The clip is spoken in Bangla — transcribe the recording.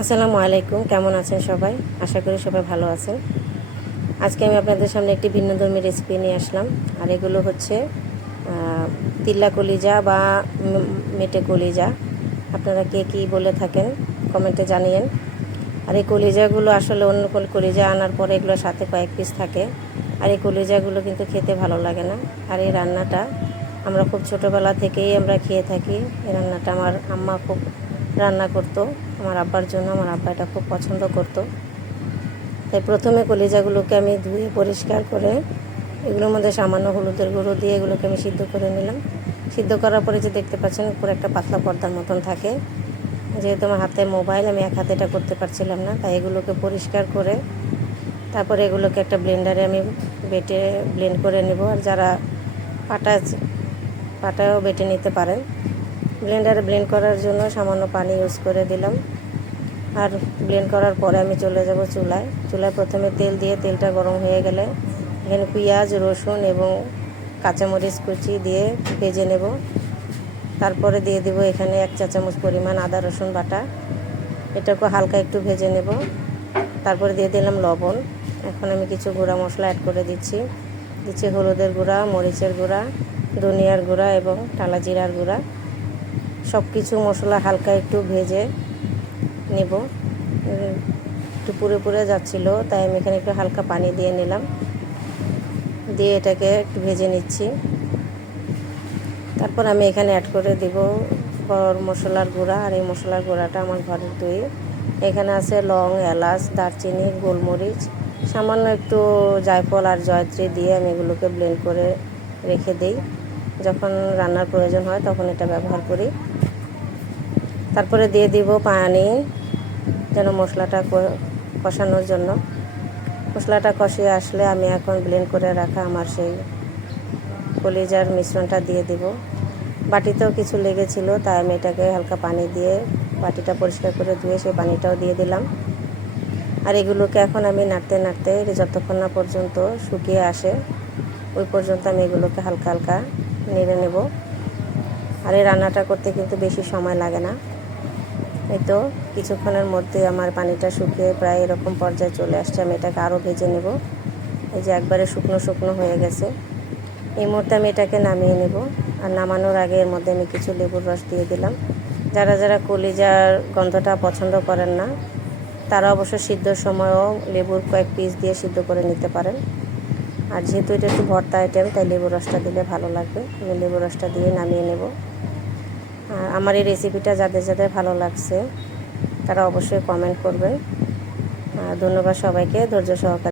আসসালামু আলাইকুম, কেমন আছেন সবাই? আশা করি সবাই ভালো আছেন। আজকে আমি আপনাদের সামনে একটি ভিন্নধর্মী রেসিপি নিয়ে আসলাম, আর এগুলো হচ্ছে তিল্লা কলিজা বা মেটে কলিজা। আপনারা কে কী বলে থাকেন কমেন্টে জানিয়েন। আর এই কলিজাগুলো আসলে অন্য কোনো কলিজা আনার পরে এগুলোর সাথে কয়েক পিস থাকে। আর এই কলিজাগুলো কিন্তু খেতে ভালো লাগে না। আর এই রান্নাটা আমরা খুব ছোটোবেলা থেকেই আমরা খেয়ে থাকি। এই রান্নাটা আমার আম্মা খুব রান্না করতো, আমার আব্বার জন্য, আমার আব্বা এটা খুব পছন্দ করতো। তাই প্রথমে কলিজাগুলোকে আমি ধুয়ে পরিষ্কার করে, এগুলোর মধ্যে সামান্য হলুদের গুঁড়ো দিয়ে এগুলোকে আমি সিদ্ধ করে নিলাম। সিদ্ধ করার পরে যে দেখতে পাচ্ছেন উপরে একটা পাতলা পর্দার মতন থাকে। যেহেতু আমার হাতে মোবাইল, আমি এক হাতে এটা করতে পারছিলাম না, তাই এগুলোকে পরিষ্কার করে, তারপরে এগুলোকে একটা ব্লেন্ডারে আমি বেটে, ব্লেন্ড করে নেব। আর যারা পাটা পাটাও বেটে নিতে পারেন। ব্লেন্ডারে ব্লেন্ড করার জন্য সামান্য পানি ইউজ করে দিলাম। আর ব্লেন্ড করার পরে আমি চলে যাব চুলায়। চুলায় প্রথমে তেল দিয়ে তেলটা গরম হয়ে গেলে এখানে পেঁয়াজ, রসুন এবং কাঁচামরিচ কুচি দিয়ে ভেজে নেব। তারপরে দিয়ে দেব এখানে এক চা চামচ পরিমাণ আদা, রসুন বাটা। এটাকে হালকা একটু ভেজে নেব। তারপরে দিয়ে দিলাম লবণ। এখন আমি কিছু গুঁড়া মশলা অ্যাড করে দিচ্ছি। দিচ্ছি হলুদের গুঁড়া, মরিচের গুঁড়া, ধনিয়ার গুঁড়া এবং টালা জিরার গুঁড়া। সব কিছু মশলা হালকা একটু ভেজে নেব। একটু পুড়ে পুড়ে যাচ্ছিল, তাই আমি এখানে একটু হালকা পানি দিয়ে নিলাম। দিয়ে এটাকে একটু ভেজে নিচ্ছি। তারপর আমি এখানে অ্যাড করে দিব গরম মশলার গুঁড়া, আর এই মশলার গুঁড়াটা আমার ঘরের তৈরি এখানে আছে লং, এলাচ, দারচিনি, গোলমরিচ, সামান্য একটু জায়ফল আর জয়ত্রী দিয়ে আমি এগুলোকে ব্লেন্ড করে রেখে দিই। যখন রান্নার প্রয়োজন হয় তখন এটা ব্যবহার করি। তারপরে দিয়ে দিব পানি, যেন মশলাটা কষানোর জন্য। মশলাটা কষিয়ে আসলে আমি এখন ব্লেন্ড করে রাখা আমার সেই কলিজার মিশ্রণটা দিয়ে দিব। বাটিতেও কিছু লেগেছিল, তাই আমি এটাকে হালকা পানি দিয়ে বাটিটা পরিষ্কার করে ধুয়ে সেই পানিটাও দিয়ে দিলাম। আর এগুলোকে এখন আমি নাড়তে নাড়তে যতক্ষণ না পর্যন্ত শুকিয়ে আসে, ওই পর্যন্ত আমি এগুলোকে হালকা হালকা নেড়ে নেব। আর এই রান্নাটা করতে কিন্তু বেশি সময় লাগে না। এই তো কিছুক্ষণের মধ্যে আমার পানিটা শুকিয়ে প্রায় এরকম পর্যায়ে চলে আসছে, আমি এটাকে আরও ভেজে নেব। এই যে একবারে শুকনো শুকনো হয়ে গেছে। এই মুহূর্তে আমি এটাকে নামিয়ে নেব। আর নামানোর আগে এর মধ্যে আমি কিছু লেবুর রস দিয়ে দিলাম। যারা যারা কলিজার গন্ধটা পছন্দ করেন না, তারা অবশ্য সিদ্ধর সময়ও লেবুর কয়েক পিস দিয়ে সিদ্ধ করে নিতে পারেন। আর যেহেতু এটা একটু ভর্তা আইটেম তাই লেবু রসটা দিলে ভালো লাগবে। আমি লেবু রসটা দিয়ে নামিয়ে নেব। আর আমার এই রেসিপিটা যাদের যাদের ভালো লাগছে, তারা অবশ্যই কমেন্ট করবে আর ধন্যবাদ সবাইকে ধৈর্য সহকারে।